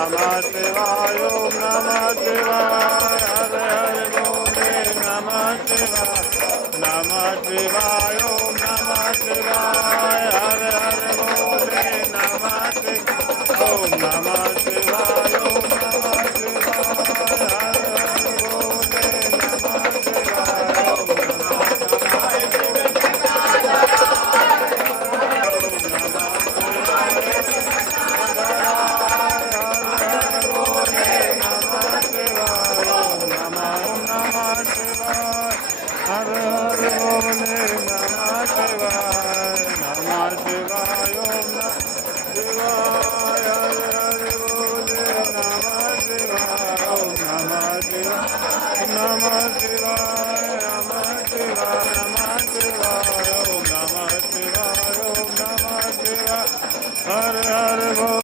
Namah Shivaya, Om Namah Shivaya, Hare Hare Bole, Namah Shivaya, Namah Shivaya, Om Namah Shivaya, Hare Hare Bole, Namah Shivaya, Om Namah Shivaya, Om Namah Shivaya, Hare Hare Bole, Namah Shivaya, Om Hare